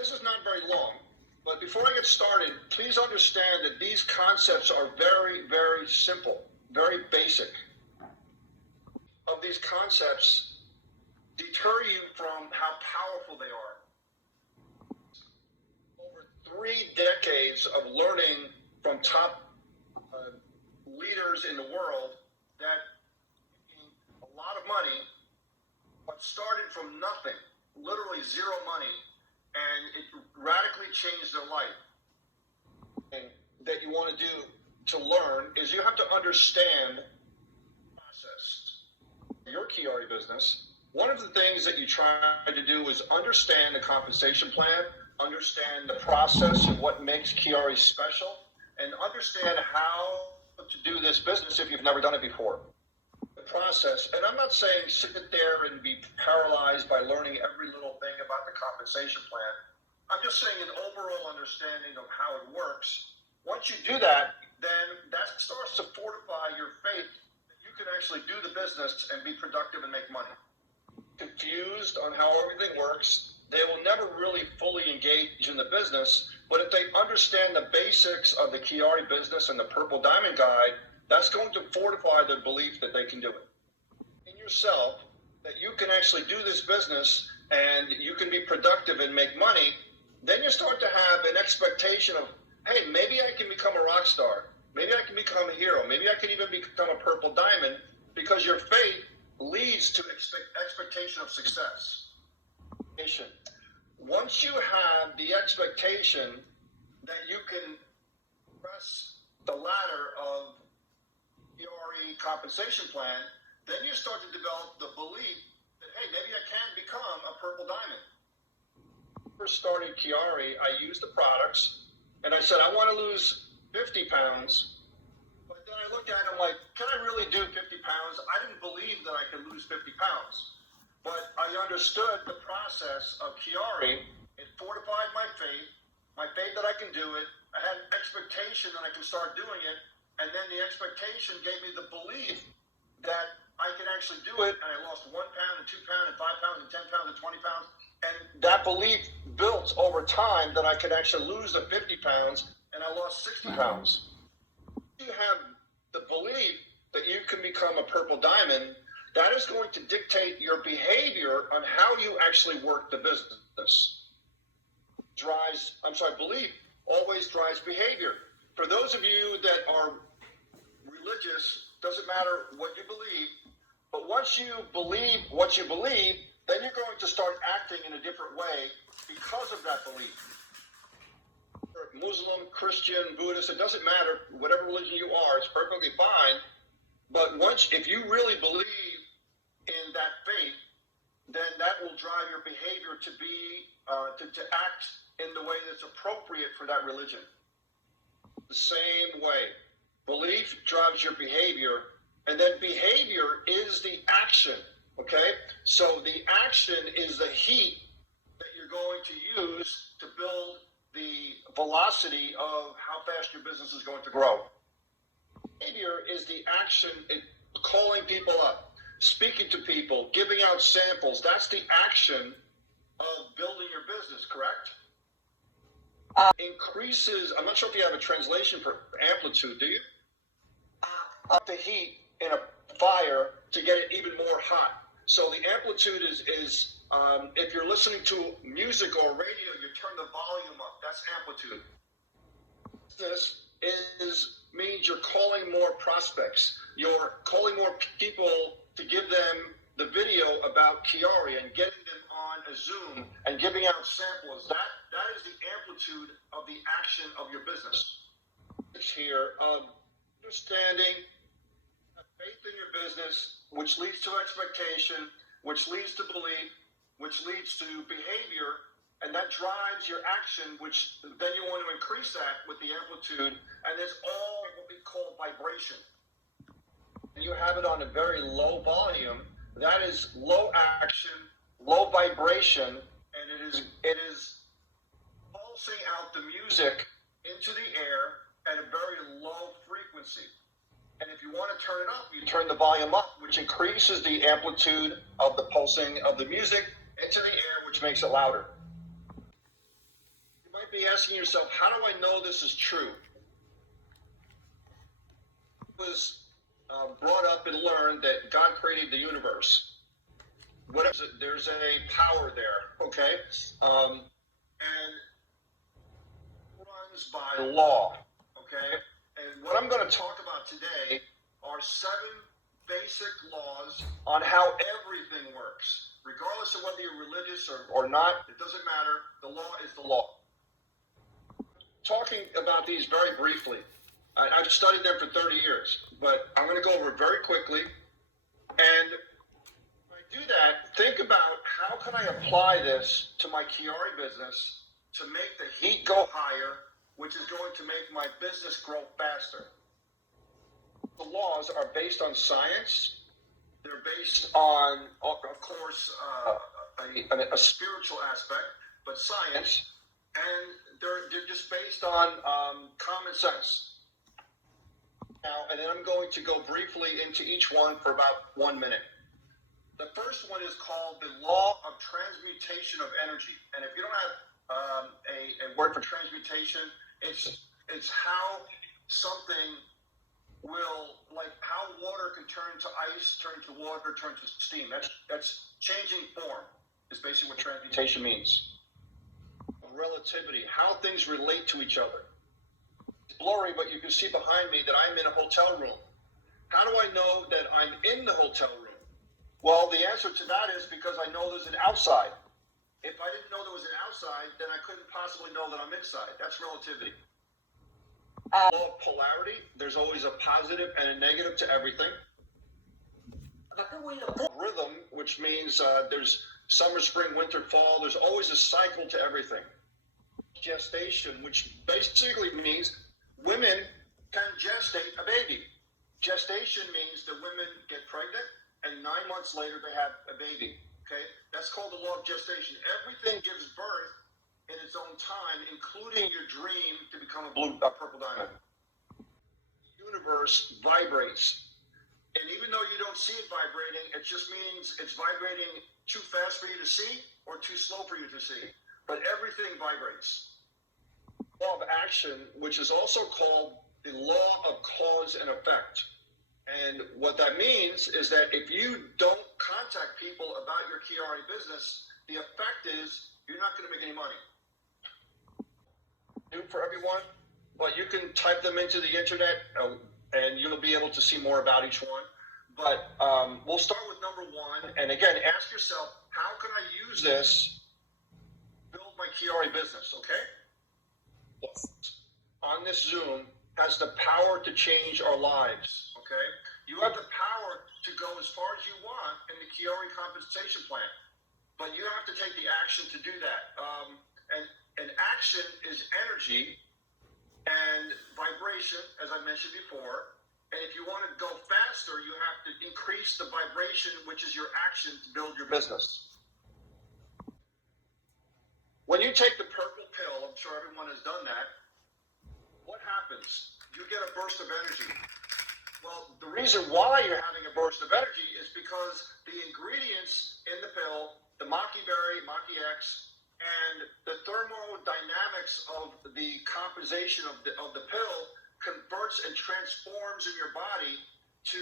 This is not very long, but before I get started, please understand that these concepts are very, very simple, very basic. Of these concepts deter you from how powerful they are. Over 3 decades of learning from top leaders in the world that made a lot of money, but started from nothing, literally zero money, and it radically changed their life. And that you want to do to learn is you have to understand the process. Your Quiari business, one of the things that you try to do is understand the compensation plan, understand the process and what makes Quiari special, and understand how to do this business if you've never done it before. The process, and I'm not saying sit there and be paralyzed by learning every little thing about the compensation plan. I'm just saying an overall understanding of how it works. Once you do that, then that starts to fortify your faith that you can actually do the business and be productive and make money. Confused on how everything works, they will never really fully engage in the business, but if they understand the basics of the Quiari business and the Purple Diamond Guide, that's going to fortify their belief that they can do it. In yourself, that you can actually do this business and you can be productive and make money, then you start to have an expectation of, hey, maybe I can become a rock star. Maybe I can become a hero. Maybe I can even become a Purple Diamond, because your faith leads to expectation of success. Once you have the expectation that you can press the ladder of Quiari compensation plan, then you start to develop the belief that, hey, maybe I can become a Purple Diamond. When I first started Quiari, I used the products, and I said, I want to lose 50 pounds. But then I looked at it, I'm like, can I really do 50 pounds? I didn't believe that I could lose 50 pounds. But I understood the process of Quiari. It fortified my faith that I can do it. I had an expectation that I can start doing it. And then the expectation gave me the belief that I can actually do it. And I lost 1 pound and 2 pounds and 5 pounds and 10 pounds and 20 pounds. And that belief built over time that I could actually lose the 50 pounds, and I lost 60 pounds. You have the belief that you can become a Purple Diamond. That is going to dictate your behavior on how you actually work the business. Belief always drives behavior. For those of you that are religious, doesn't matter what you believe, but once you believe what you believe, then you're going to start acting in a different way because of that belief. Muslim, Christian, Buddhist, it doesn't matter, whatever religion you are, it's perfectly fine. But if you really believe in that faith, then that will drive your behavior to act in the way that's appropriate for that religion. The same way, belief drives your behavior, and then behavior is the action, okay? So the action is the heat that you're going to use to build the velocity of how fast your business is going to grow. Behavior is the action, calling people up, speaking to people, giving out samples. That's the action of building your business, correct? Increases, I'm not sure if you have a translation for amplitude, do you? Up the heat in a fire to get it even more hot. So the amplitude is if you're listening to music or radio, you turn the volume up. That's amplitude. This means you're calling more prospects. You're calling more people to give them the video about Quiari and getting them on a Zoom and giving out samples. That is the amplitude of the action of your business. It's here of understanding faith in your business, which leads to expectation, which leads to belief, which leads to behavior, and that drives your action, which then you want to increase that with the amplitude, and it's all what we call vibration. And you have it on a very low volume. That is low action, low vibration, and it is pulsing out the music into the air at a very low frequency. And if you want to turn it up, you turn the volume up, which increases the amplitude of the pulsing of the music into the air, which makes it louder. be asking yourself, how do I know this is true? It was brought up and learned that God created the universe. There's a power there, okay? And runs by law, okay? And what I'm going to talk about today are 7 basic laws on how everything works. Regardless of whether you're religious or not, it doesn't matter. The law is the law. Talking about these very briefly. I've studied them for 30 years, but I'm going to go over it very quickly. And when I do that, think about how can I apply this to my Chiari business to make the heat go higher, which is going to make my business grow faster. The laws are based on science. They're based on, of course, a spiritual aspect, but science, and they're just based on common sense. Now, and then I'm going to go briefly into each one for about 1 minute. The first one is called the law of transmutation of energy. And if you don't have a word for transmutation, it's how something will, like how water can turn to ice, turn to water, turn to steam. That's changing form, is basically what transmutation means. Relativity, how things relate to each other. Blurry, but you can see behind me that I'm in a hotel room. How do I know that I'm in the hotel room? Well, the answer to that is because I know there's an outside. If I didn't know there was an outside, then I couldn't possibly know that I'm inside. That's relativity. Law of polarity, there's always a positive and a negative to everything. Rhythm, which means there's summer, spring, winter, fall. There's always a cycle to everything. Gestation, which basically means women can gestate a baby. Gestation means that women get pregnant and 9 months later they have a baby. Okay, that's called the law of gestation. Everything gives birth in its own time, including your dream to become a purple diamond. The universe vibrates, and even though you don't see it vibrating, it just means it's vibrating too fast for you to see or too slow for you to see. But everything vibrates. Law of action, which is also called the law of cause and effect. And what that means is that if you don't contact people about your Chiari business, the effect is you're not going to make any money. New for everyone, but you can type them into the internet and you'll be able to see more about each one. But we'll start with number 1. And again, ask yourself, how can I use this to build my Chiari business, okay? On this Zoom has the power to change our lives, okay? You have the power to go as far as you want in the Chiari compensation plan, but you have to take the action to do that. And action is energy and vibration, as I mentioned before. And if you want to go faster, you have to increase the vibration, which is your action to build your business. When you take the purple pill, I'm sure everyone has done that, what happens? You get a burst of energy. Well, the reason why you're having a burst of energy is because the ingredients in the pill, the Maqui berry, Maqui X, and the thermodynamics of the composition of the pill converts and transforms in your body to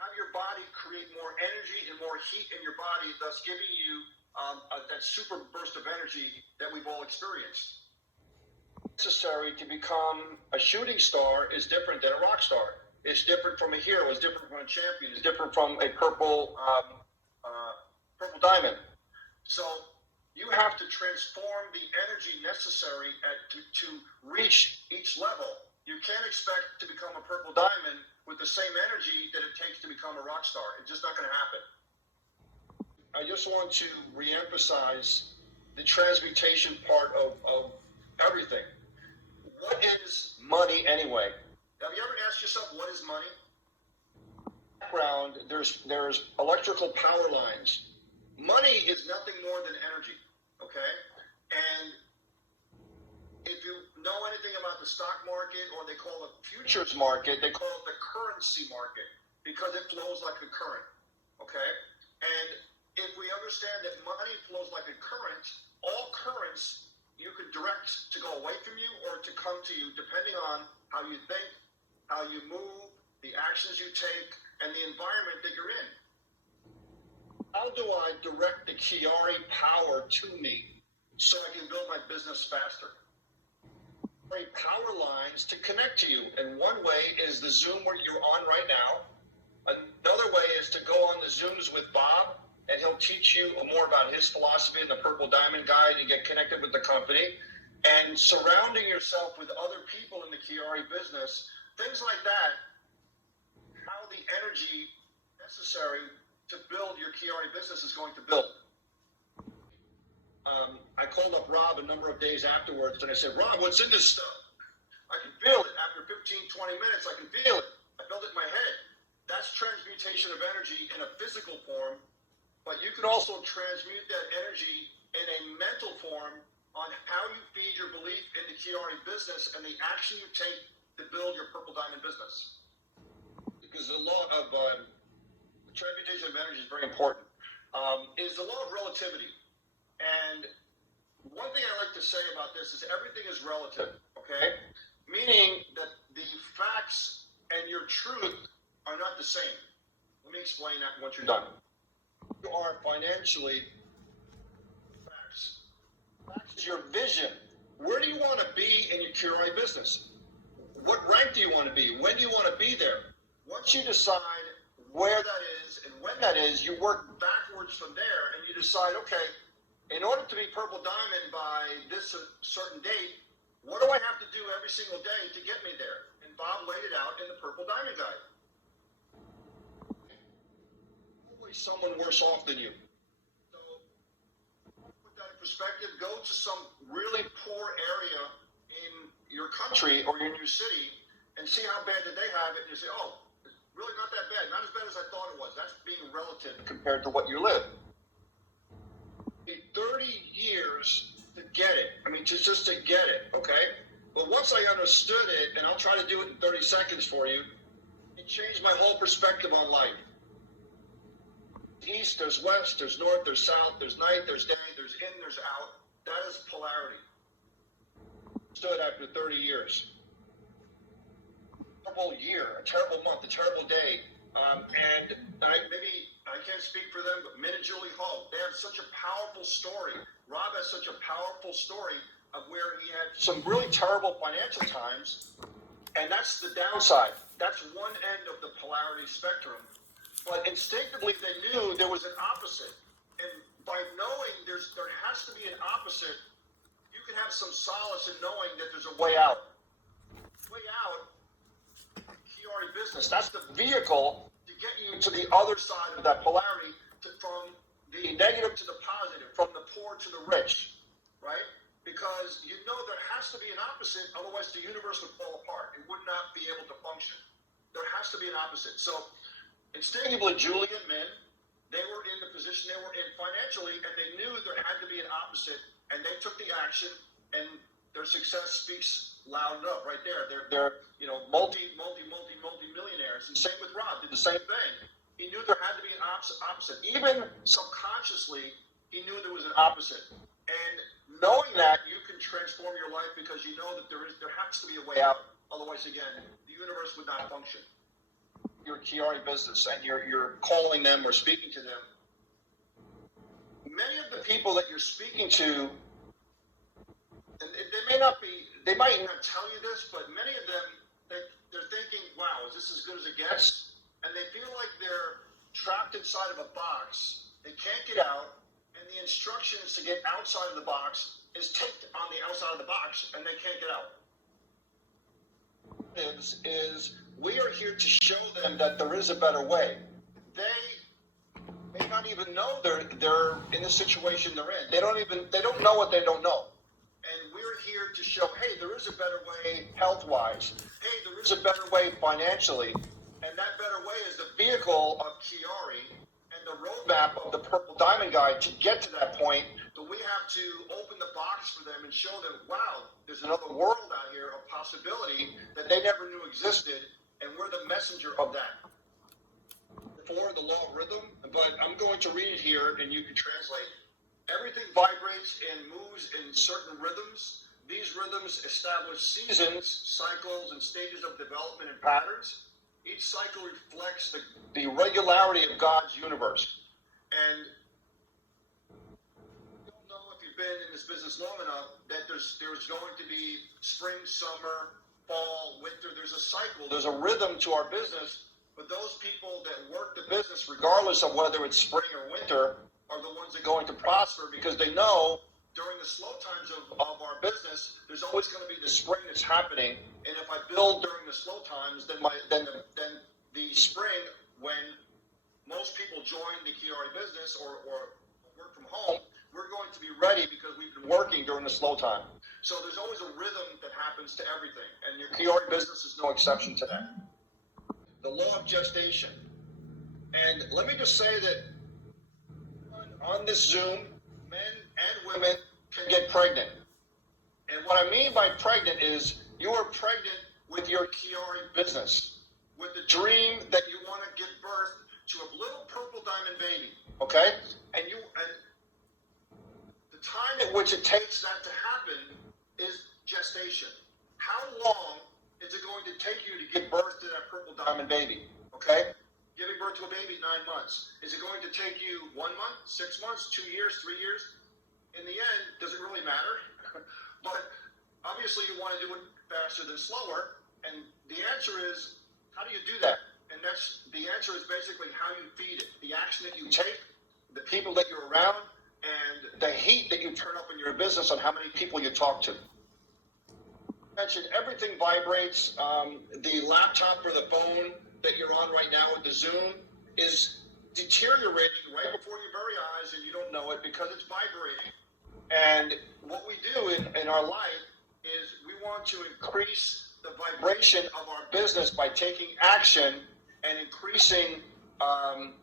have your body create more energy and more heat in your body, thus giving you that super burst of energy that we've all experienced. Necessary to become a shooting star is different than a rock star. It's different from a hero. It's different from a champion. It's different from a purple diamond. So you have to transform the energy necessary to reach each level. You can't expect to become a purple diamond with the same energy that it takes to become a rock star. It's just not going to happen. I just want to reemphasize the transmutation part of everything. What is money anyway? Have you ever asked yourself, what is money? Background, there's electrical power lines. Money is nothing more than energy, okay? And if you know anything about the stock market, or they call it futures market, they call it the currency market because it flows like a current, okay? And if we understand that money flows like a current, all currents, you can direct go away from you or to come to you, depending on how you think, how you move, the actions you take, and the environment that you're in. How do I direct the Quiari power to me so I can build my business faster? Power lines to connect to you, and one way is the Zoom where you're on right now. Another way is to go on the Zooms with Bob, and he'll teach you more about his philosophy and the Purple Diamond Guide and get connected with the company. And surrounding yourself with other people in the Quiari business, things like that, how the energy necessary to build your Quiari business is going to build. I called up Rob a number of days afterwards, and I said, Rob, what's in this stuff? I can feel it. After 15, 20 minutes, I can feel it. I felt it in my head. That's transmutation of energy in a physical form, but you can also transmute that energy in a mental form on how you feed your belief in the Quiari business and the action you take to build your Purple Diamond business. Because the law of transmutation of energy is very important. Is the law of relativity. And one thing I like to say about this is everything is relative, okay? Meaning that the facts and your truth are not the same. Let me explain that once you're done. You are financially facts. Facts is your vision. Where do you want to be in your Quiari business? What rank do you want to be? When do you want to be there? Once you decide where that is and when that is, you work backwards from there and you decide, okay, in order to be Purple Diamond by this certain date, what do I have to do every single day to get me there? And Bob laid it out in the Purple Diamond Guide. Always someone worse off than you. So, put that in perspective, go to some really poor area in your country or in your city and see how bad that they have it, and you say, oh, it's really not that bad. Not as bad as I thought it was. That's being relative compared to what you live. 30 years to get it. I mean, just to get it, okay? But once I understood it, and I'll try to do it in 30 seconds for you, it changed my whole perspective on life. East, there's west, there's north, there's south, there's night, there's day, there's in, there's out. That is polarity. Stood after 30 years. A terrible year, a terrible month, a terrible day. And I can't speak for them, but Min and Julie Hall, they have such a powerful story. Rob has such a powerful story of where he had some really terrible financial times, and that's the downside. That's one end of the polarity spectrum. But instinctively, they knew there was an opposite. And by knowing there has to be an opposite, you can have some solace in knowing that there's a way out. Way out, Quiari business. That's the vehicle to get you to the other side of that polarity, from the negative to the positive, from the poor to the rich, right? Because you know there has to be an opposite, otherwise the universe would fall apart. It would not be able to function. There has to be an opposite. So instinctively, Julie and Min, they were in the position they were in financially, and they knew there had to be an opposite, and they took the action, and their success speaks loud enough right there. They're multi-millionaires. And same with Rob, did the same thing. He knew there had to be an opposite. Even subconsciously, he knew there was an opposite. And knowing that, you can transform your life because you know that there has to be a way out. Otherwise, again, the universe would not function. Your Quiari business, and you're calling them or speaking to them. Many of the people that you're speaking to, and they might not tell you this, but many of them, they're thinking, wow, is this as good as it gets? And they feel like they're trapped inside of a box. They can't get out, and the instructions to get outside of the box is taped on the outside of the box, and they can't get out. Is we are here to show them that there is a better way. They may not even know they're in the situation they're in. They don't know what they don't know. And we're here to show, hey, there is a better way health-wise. Hey, there is a better way financially. And that better way is the vehicle of Quiari and the roadmap of the Purple Diamond Guide to get to that point. But we have to open the box for them and show them, wow, there's another world out here of possibility that they never knew existed, and we're the messenger of that. For the law of rhythm, but I'm going to read it here, and you can translate. Everything vibrates and moves in certain rhythms. these rhythms establish seasons, cycles, and stages of development and patterns. Each cycle reflects the regularity of God's universe. And you don't know if you've been in this business long enough that there's going to be spring, summer, fall, winter. There's a cycle. There's a rhythm to our business. But those people that work the business, regardless of whether it's spring or winter, are the ones that are going to prosper, because they know during the slow times of our business, there's always going to be the spring that's happening. And if I build during the slow times, then the spring, when most people join the Chiari business or work from home, we're going to be ready because we've been working during the slow time. So there's always a rhythm that happens to everything, and your Chiari business is no exception to that. The law of gestation. And let me just say that on this Zoom, men and women can get pregnant. And what I mean by pregnant is you are pregnant with your Chiari business, with the dream that you want to give birth to a little purple diamond baby, okay? And the time at which it takes that to happen is gestation. How long is it going to take you to give birth to that purple diamond baby, okay? Giving birth to a baby, 9 months. Is it going to take you 1 month, 6 months, 2 years, 3 years? In the end, does it really matter? But obviously you want to do it faster than slower. And the answer is, how do you do that? And the answer is basically how you feed it. The action that you take, the people that you're around, and the heat that you turn up in your business on how many people you talk to. Mentioned everything vibrates. The laptop or the phone that you're on right now with the Zoom is deteriorating right before your very eyes, and you don't know it because it's vibrating. And what we do in our life is we want to increase the vibration of our business by taking action and increasing the amount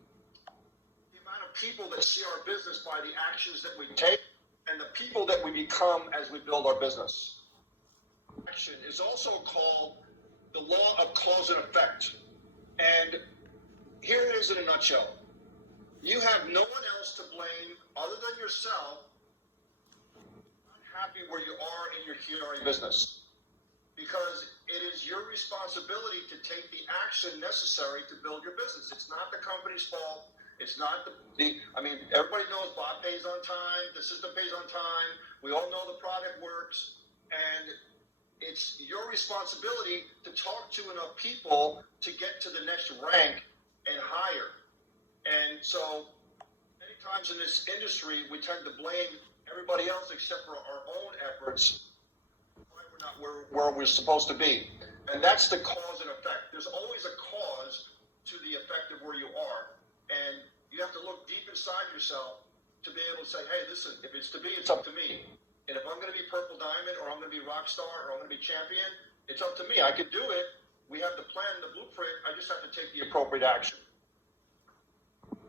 of people that see our business by the actions that we take and the people that we become as we build our business. Action is also called the law of cause and effect. And here it is in a nutshell. You have no one else to blame other than yourself not happy where you are in your Chiari business. Because it is your responsibility to take the action necessary to build your business. It's not the company's fault. It's not everybody knows Bob pays on time, the system pays on time, we all know the product works, and it's your responsibility to talk to enough people to get to the next rank and higher. And so many times in this industry, we tend to blame everybody else except for our own efforts why we're not where we're supposed to be. And that's the cause and effect. There's always a cause to the effect of where you are. And you have to look deep inside yourself to be able to say, hey, listen, if it's to be, it's up to me. And if I'm going to be purple diamond, or I'm going to be rock star, or I'm going to be champion, it's up to me. I could do it. We have the plan, the blueprint. I just have to take the appropriate action.